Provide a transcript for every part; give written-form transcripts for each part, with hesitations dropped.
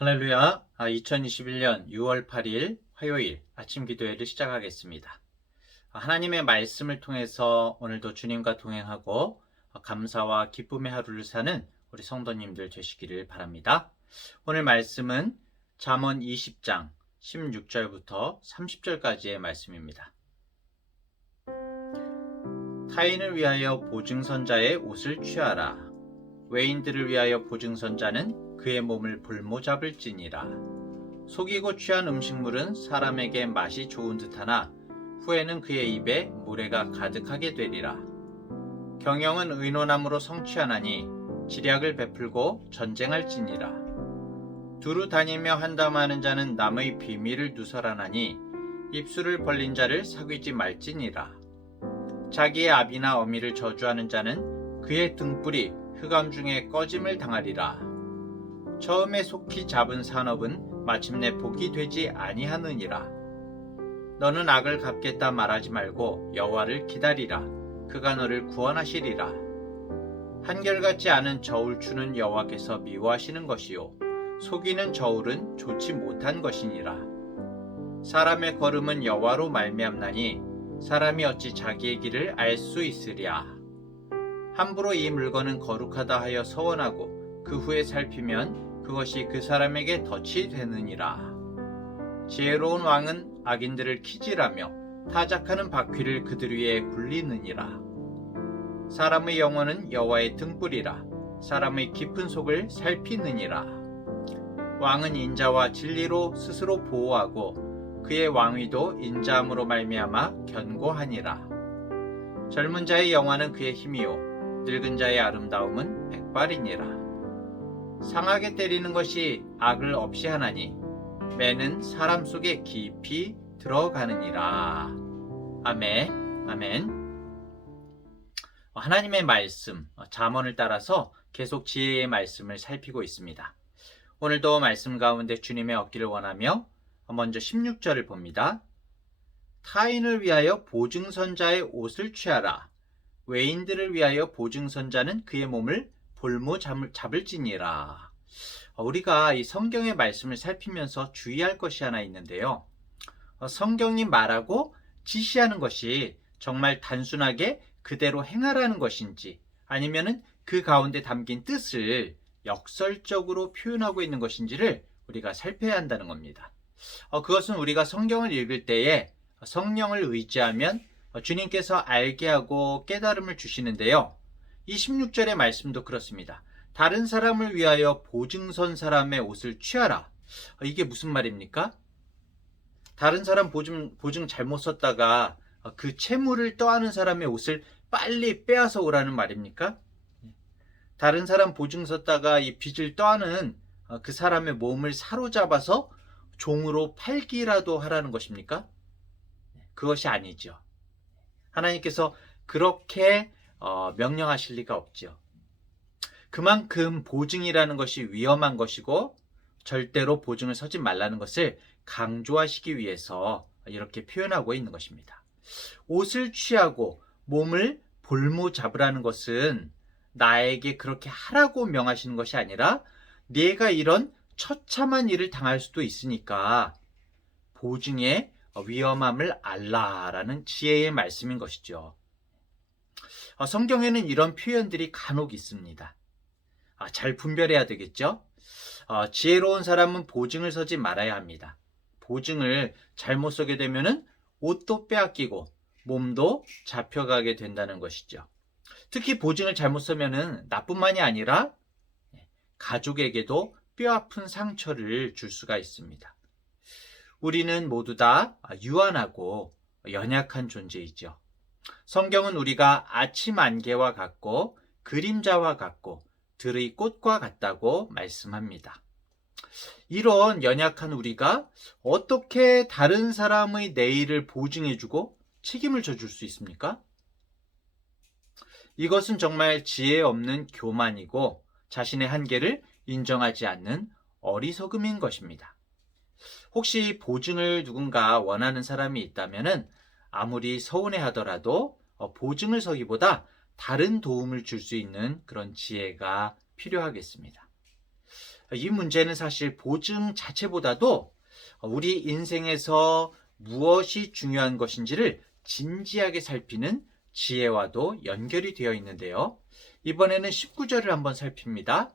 할렐루야. 2021년 6월 8일 화요일 아침 기도회를 시작하겠습니다. 하나님의 말씀을 통해서 오늘도 주님과 동행하고 감사와 기쁨의 하루를 사는 우리 성도님들 되시기를 바랍니다. 오늘 말씀은 잠언 20장 16절부터 30절까지의 말씀입니다. 타인을 위하여 보증선자의 옷을 취하라. 외인들을 위하여 보증선자는 그의 몸을 볼모잡을지니라. 속이고 취한 음식물은 사람에게 맛이 좋은 듯하나 후에는 그의 입에 모래가 가득하게 되리라. 경영은 의논함으로 성취하나니 지략을 베풀고 전쟁할지니라. 두루 다니며 한담하는 자는 남의 비밀을 누설하나니 입술을 벌린 자를 사귀지 말지니라. 자기의 아비나 어미를 저주하는 자는 그의 등불이 흑암 중에 꺼짐을 당하리라. 처음에 속히 잡은 산업은 마침내 복이 되지 아니하느니라. 너는 악을 갚겠다 말하지 말고 여호와를 기다리라. 그가 너를 구원하시리라. 한결같지 않은 저울 추는 여호와께서 미워하시는 것이요 속이는 저울은 좋지 못한 것이니라. 사람의 걸음은 여호와로 말미암나니 사람이 어찌 자기의 길을 알 수 있으랴. 함부로 이 물건은 거룩하다 하여 서원하고 그 후에 살피면 그것이 그 사람에게 덫이 되느니라. 지혜로운 왕은 악인들을 키질하며 타작하는 바퀴를 그들 위에 굴리느니라. 사람의 영혼은 여호와의 등불이라. 사람의 깊은 속을 살피느니라. 왕은 인자와 진리로 스스로 보호하고 그의 왕위도 인자함으로 말미암아 견고하니라. 젊은 자의 영화는 그의 힘이요 늙은 자의 아름다움은 백발이니라. 상하게 때리는 것이 악을 없이 하나니 매는 사람 속에 깊이 들어가느니라. 아멘. 아멘. 하나님의 말씀, 잠언을 따라서 계속 지혜의 말씀을 살피고 있습니다. 오늘도 말씀 가운데 주님의 얻기를 원하며 먼저 16절을 봅니다. 타인을 위하여 보증선자의 옷을 취하라. 외인들을 위하여 보증선자는 그의 몸을 볼모 잡을지니라. 우리가 이 성경의 말씀을 살피면서 주의할 것이 하나 있는데요. 성경이 말하고 지시하는 것이 정말 단순하게 그대로 행하라는 것인지 아니면은 그 가운데 담긴 뜻을 역설적으로 표현하고 있는 것인지를 우리가 살펴야 한다는 겁니다. 그것은 우리가 성경을 읽을 때에 성령을 의지하면 주님께서 알게 하고 깨달음을 주시는데요. 이 16절의 말씀도 그렇습니다. 다른 사람을 위하여 보증선 사람의 옷을 취하라. 이게 무슨 말입니까? 다른 사람 보증 잘못 썼다가 그 채무를 떠안은 사람의 옷을 빨리 빼앗아 오라는 말입니까? 다른 사람 보증 썼다가 이 빚을 떠안은 그 사람의 몸을 사로잡아서 종으로 팔기라도 하라는 것입니까? 그것이 아니죠. 하나님께서 그렇게 명령하실 리가 없죠. 그만큼 보증이라는 것이 위험한 것이고 절대로 보증을 서지 말라는 것을 강조하시기 위해서 이렇게 표현하고 있는 것입니다. 옷을 취하고 몸을 볼모 잡으라는 것은 나에게 그렇게 하라고 명하시는 것이 아니라 네가 이런 처참한 일을 당할 수도 있으니까 보증의 위험함을 알라라는 지혜의 말씀인 것이죠. 성경에는 이런 표현들이 간혹 있습니다. 잘 분별해야 되겠죠? 지혜로운 사람은 보증을 서지 말아야 합니다. 보증을 잘못 서게 되면은 옷도 빼앗기고 몸도 잡혀가게 된다는 것이죠. 특히 보증을 잘못 서면은 나뿐만이 아니라 가족에게도 뼈아픈 상처를 줄 수가 있습니다. 우리는 모두 다 유한하고 연약한 존재이죠. 성경은 우리가 아침 안개와 같고 그림자와 같고 들의 꽃과 같다고 말씀합니다. 이런 연약한 우리가 어떻게 다른 사람의 내일을 보증해주고 책임을 져줄 수 있습니까? 이것은 정말 지혜 없는 교만이고 자신의 한계를 인정하지 않는 어리석음인 것입니다. 혹시 보증을 누군가 원하는 사람이 있다면 아무리 서운해하더라도 보증을 서기보다 다른 도움을 줄 수 있는 그런 지혜가 필요하겠습니다. 이 문제는 사실 보증 자체보다도 우리 인생에서 무엇이 중요한 것인지를 진지하게 살피는 지혜와도 연결이 되어 있는데요. 이번에는 19절을 한번 살핍니다.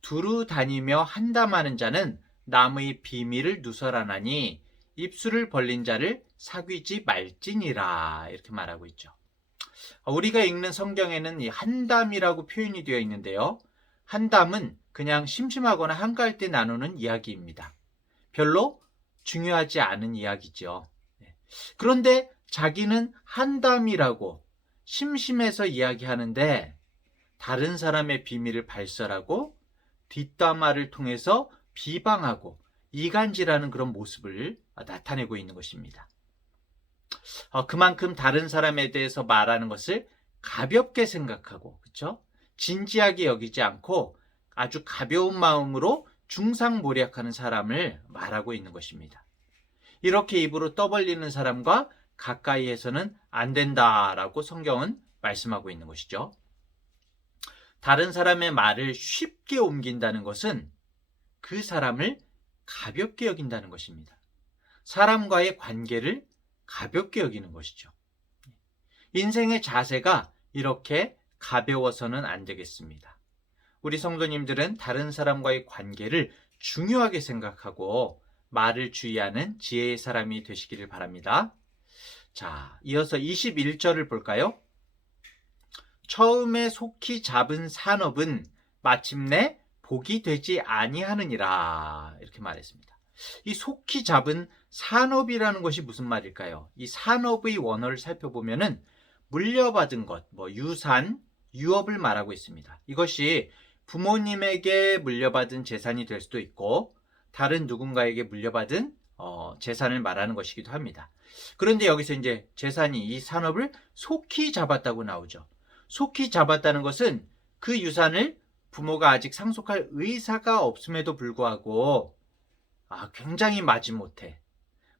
두루 다니며 한담하는 자는 남의 비밀을 누설하나니 입술을 벌린 자를 사귀지 말지니라, 이렇게 말하고 있죠. 우리가 읽는 성경에는 이 한담이라고 표현이 되어 있는데요. 한담은 그냥 심심하거나 한가할 때 나누는 이야기입니다. 별로 중요하지 않은 이야기죠. 그런데 자기는 한담이라고 심심해서 이야기하는데 다른 사람의 비밀을 발설하고 뒷담화를 통해서 비방하고 이간질하는 그런 모습을 나타내고 있는 것입니다. 그만큼 다른 사람에 대해서 말하는 것을 가볍게 생각하고, 그렇죠? 진지하게 여기지 않고 아주 가벼운 마음으로 중상모략하는 사람을 말하고 있는 것입니다. 이렇게 입으로 떠벌리는 사람과 가까이 해서는 안 된다라고 성경은 말씀하고 있는 것이죠. 다른 사람의 말을 쉽게 옮긴다는 것은 그 사람을 가볍게 여긴다는 것입니다. 사람과의 관계를 가볍게 여기는 것이죠. 인생의 자세가 이렇게 가벼워서는 안 되겠습니다. 우리 성도님들은 다른 사람과의 관계를 중요하게 생각하고 말을 주의하는 지혜의 사람이 되시기를 바랍니다. 자, 이어서 21절을 볼까요? 처음에 속히 잡은 산업은 마침내 복이 되지 아니하느니라, 이렇게 말했습니다. 이 속히 잡은 산업이라는 것이 무슨 말일까요? 이 산업의 원어를 살펴보면은 물려받은 것, 유산, 유업을 말하고 있습니다. 이것이 부모님에게 물려받은 재산이 될 수도 있고 다른 누군가에게 물려받은 재산을 말하는 것이기도 합니다. 그런데 여기서 이제 재산이 이 산업을 속히 잡았다고 나오죠. 속히 잡았다는 것은 그 유산을 부모가 아직 상속할 의사가 없음에도 불구하고 굉장히 마지못해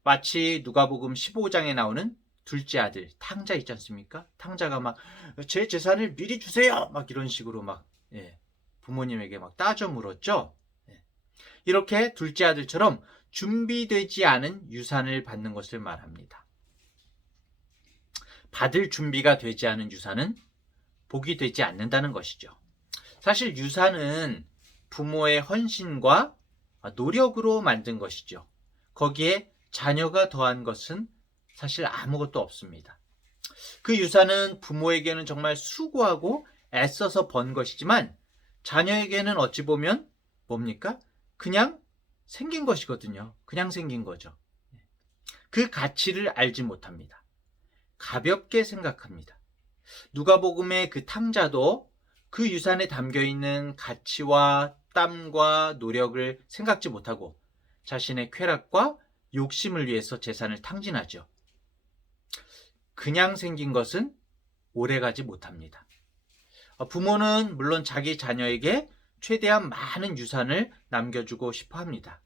마치 누가복음 15장에 나오는 둘째 아들 탕자 있지 않습니까? 탕자가 막 제 재산을 미리 주세요 막 이런 식으로 막 부모님에게 막 따져 물었죠. 이렇게 둘째 아들처럼 준비되지 않은 유산을 받는 것을 말합니다. 받을 준비가 되지 않은 유산은 복이 되지 않는다는 것이죠. 사실 유산은 부모의 헌신과 노력으로 만든 것이죠. 거기에 자녀가 더한 것은 사실 아무것도 없습니다. 그 유산은 부모에게는 정말 수고하고 애써서 번 것이지만 자녀에게는 어찌 보면 뭡니까? 그냥 생긴 것이거든요. 그냥 생긴 거죠. 그 가치를 알지 못합니다. 가볍게 생각합니다. 누가복음의 그 탕자도 그 유산에 담겨있는 가치와 땀과 노력을 생각지 못하고 자신의 쾌락과 욕심을 위해서 재산을 탕진하죠. 그냥 생긴 것은 오래가지 못합니다. 부모는 물론 자기 자녀에게 최대한 많은 유산을 남겨주고 싶어 합니다.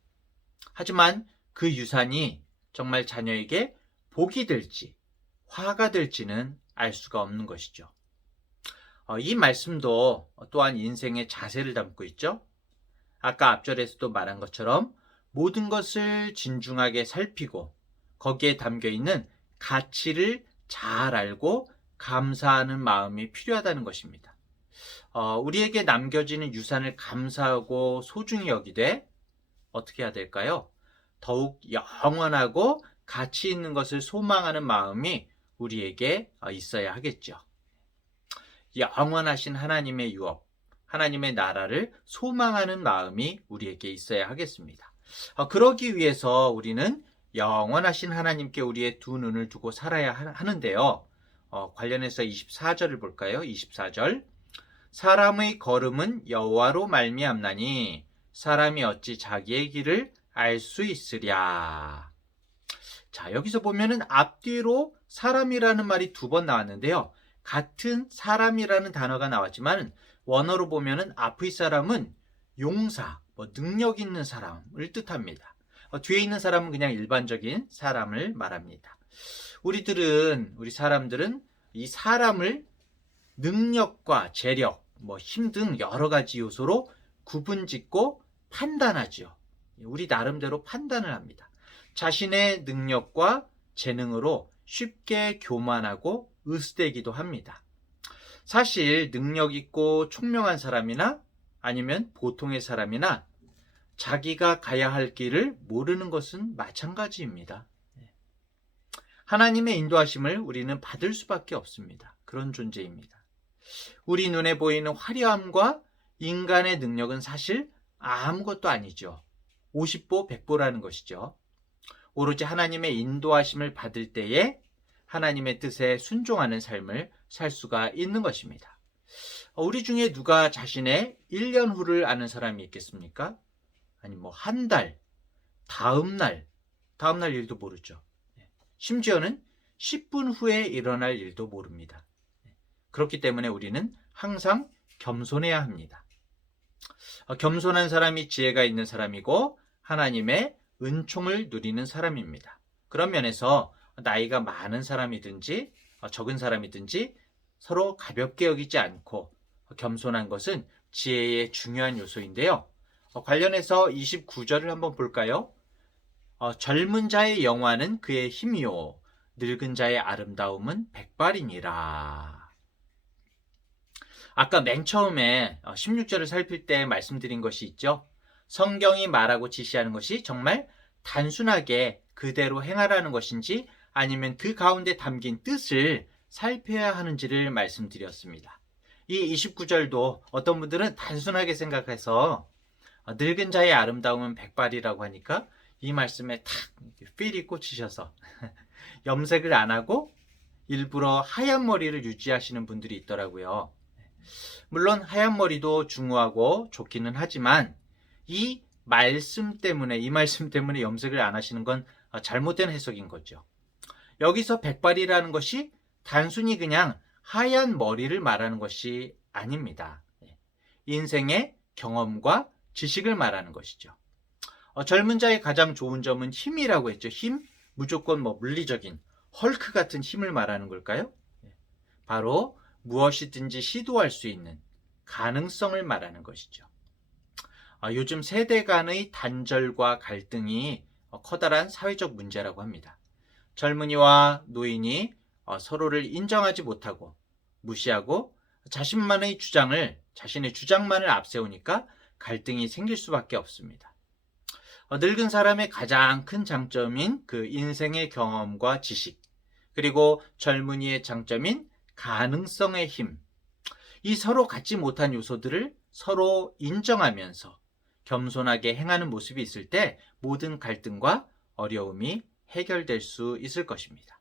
하지만 그 유산이 정말 자녀에게 복이 될지 화가 될지는 알 수가 없는 것이죠. 이 말씀도 또한 인생의 자세를 담고 있죠. 아까 앞절에서도 말한 것처럼 모든 것을 진중하게 살피고 거기에 담겨있는 가치를 잘 알고 감사하는 마음이 필요하다는 것입니다. 우리에게 남겨지는 유산을 감사하고 소중히 여기되 어떻게 해야 될까요? 더욱 영원하고 가치 있는 것을 소망하는 마음이 우리에게 있어야 하겠죠. 영원하신 하나님의 유업, 하나님의 나라를 소망하는 마음이 우리에게 있어야 하겠습니다. 그러기 위해서 우리는 영원하신 하나님께 우리의 두 눈을 두고 살아야 하는데요. 관련해서 24절을 볼까요? 24절. 사람의 걸음은 여호와로 말미암나니 사람이 어찌 자기의 길을 알 수 있으랴. 자, 여기서 보면은 앞뒤로 사람이라는 말이 두 번 나왔는데요. 같은 사람이라는 단어가 나왔지만 원어로 보면은 앞의 사람은 용사, 능력 있는 사람을 뜻합니다. 뒤에 있는 사람은 그냥 일반적인 사람을 말합니다. 우리 사람들은 이 사람을 능력과 재력, 힘 등 여러 가지 요소로 구분짓고 판단하지요. 우리 나름대로 판단을 합니다. 자신의 능력과 재능으로 쉽게 교만하고 으스대기도 합니다. 사실 능력 있고 총명한 사람이나 아니면 보통의 사람이나 자기가 가야 할 길을 모르는 것은 마찬가지입니다. 하나님의 인도하심을 우리는 받을 수밖에 없습니다. 그런 존재입니다. 우리 눈에 보이는 화려함과 인간의 능력은 사실 아무것도 아니죠. 50보 100보라는 것이죠. 오로지 하나님의 인도하심을 받을 때에 하나님의 뜻에 순종하는 삶을 살 수가 있는 것입니다. 우리 중에 누가 자신의 1년 후를 아는 사람이 있겠습니까? 아니 한 달, 다음 날 일도 모르죠. 심지어는 10분 후에 일어날 일도 모릅니다. 그렇기 때문에 우리는 항상 겸손해야 합니다. 겸손한 사람이 지혜가 있는 사람이고 하나님의 은총을 누리는 사람입니다. 그런 면에서 나이가 많은 사람이든지 적은 사람이든지 서로 가볍게 여기지 않고 겸손한 것은 지혜의 중요한 요소인데요. 관련해서 29절을 한번 볼까요? 젊은 자의 영화는 그의 힘이요 늙은 자의 아름다움은 백발이니라. 아까 맨 처음에 16절을 살필 때 말씀드린 것이 있죠. 성경이 말하고 지시하는 것이 정말 단순하게 그대로 행하라는 것인지 아니면 그 가운데 담긴 뜻을 살펴야 하는지를 말씀드렸습니다. 이 29절도 어떤 분들은 단순하게 생각해서 늙은 자의 아름다움은 백발이라고 하니까 이 말씀에 탁 필이 꽂히셔서 염색을 안 하고 일부러 하얀 머리를 유지하시는 분들이 있더라고요. 물론 하얀 머리도 중요하고 좋기는 하지만 이 말씀 때문에 염색을 안 하시는 건 잘못된 해석인 거죠. 여기서 백발이라는 것이 단순히 그냥 하얀 머리를 말하는 것이 아닙니다. 인생의 경험과 지식을 말하는 것이죠. 젊은 자의 가장 좋은 점은 힘이라고 했죠. 힘? 무조건 물리적인 헐크 같은 힘을 말하는 걸까요? 바로 무엇이든지 시도할 수 있는 가능성을 말하는 것이죠. 요즘 세대 간의 단절과 갈등이 커다란 사회적 문제라고 합니다. 젊은이와 노인이 서로를 인정하지 못하고 무시하고 자신의 주장만을 앞세우니까 갈등이 생길 수밖에 없습니다. 늙은 사람의 가장 큰 장점인 그 인생의 경험과 지식, 그리고 젊은이의 장점인 가능성의 힘, 이 서로 갖지 못한 요소들을 서로 인정하면서 겸손하게 행하는 모습이 있을 때 모든 갈등과 어려움이 해결될 수 있을 것입니다.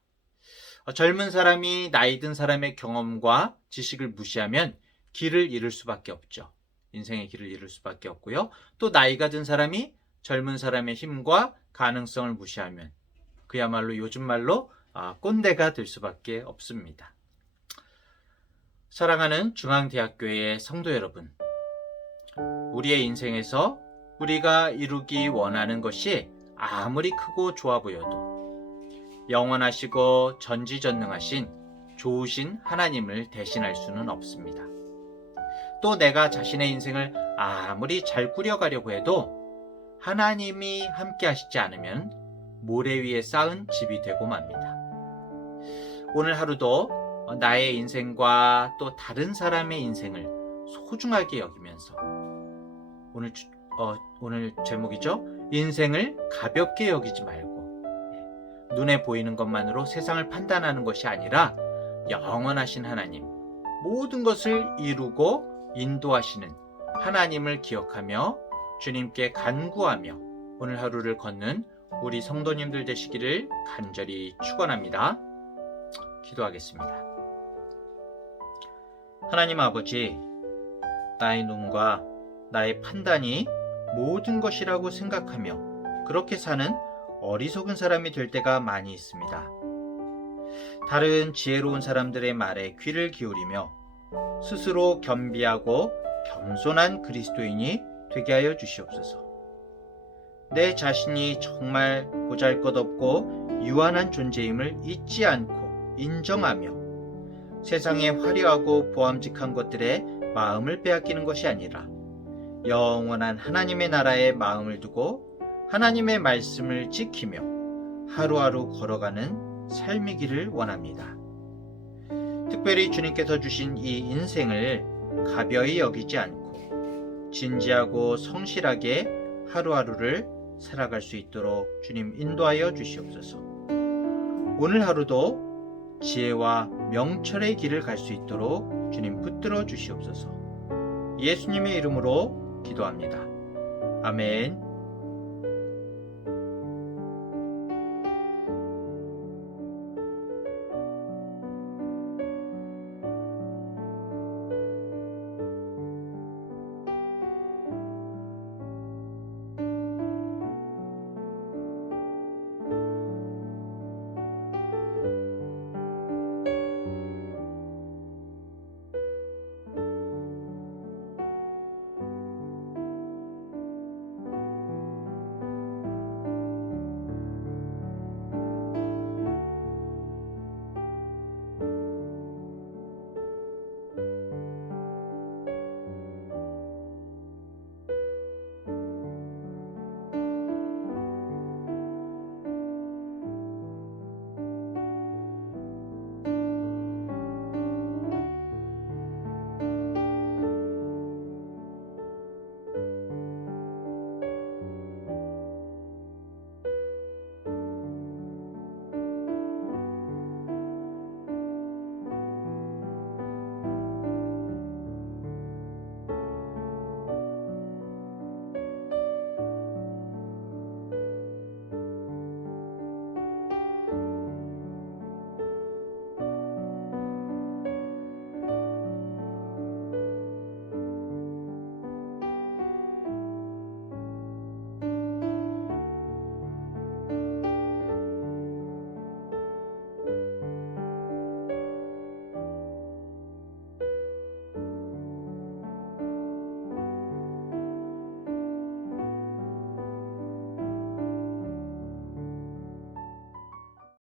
젊은 사람이 나이 든 사람의 경험과 지식을 무시하면 길을 잃을 수밖에 없죠. 인생의 길을 잃을 수밖에 없고요. 또 나이가 든 사람이 젊은 사람의 힘과 가능성을 무시하면 그야말로 요즘 말로 꼰대가 될 수밖에 없습니다. 사랑하는 중앙대학교의 성도 여러분, 우리의 인생에서 우리가 이루기 원하는 것이 아무리 크고 좋아 보여도 영원하시고 전지전능하신 좋으신 하나님을 대신할 수는 없습니다. 또 내가 자신의 인생을 아무리 잘 꾸려가려고 해도 하나님이 함께 하시지 않으면 모래 위에 쌓은 집이 되고 맙니다. 오늘 하루도 나의 인생과 또 다른 사람의 인생을 소중하게 여기면서 오늘 제목이죠. 인생을 가볍게 여기지 말고 눈에 보이는 것만으로 세상을 판단하는 것이 아니라 영원하신 하나님, 모든 것을 이루고 인도하시는 하나님을 기억하며 주님께 간구하며 오늘 하루를 걷는 우리 성도님들 되시기를 간절히 축원합니다. 기도하겠습니다. 하나님 아버지, 나의 눈과 나의 판단이 모든 것이라고 생각하며 그렇게 사는 어리석은 사람이 될 때가 많이 있습니다. 다른 지혜로운 사람들의 말에 귀를 기울이며 스스로 겸비하고 겸손한 그리스도인이 되게 하여 주시옵소서. 내 자신이 정말 보잘것없고 유한한 존재임을 잊지 않고 인정하며 세상의 화려하고 보암직한 것들에 마음을 빼앗기는 것이 아니라 영원한 하나님의 나라에 마음을 두고 하나님의 말씀을 지키며 하루하루 걸어가는 삶이기를 원합니다. 특별히 주님께서 주신 이 인생을 가벼이 여기지 않고 진지하고 성실하게 하루하루를 살아갈 수 있도록 주님 인도하여 주시옵소서. 오늘 하루도 지혜와 명철의 길을 갈 수 있도록 주님 붙들어 주시옵소서. 예수님의 이름으로 기도합니다. 아멘.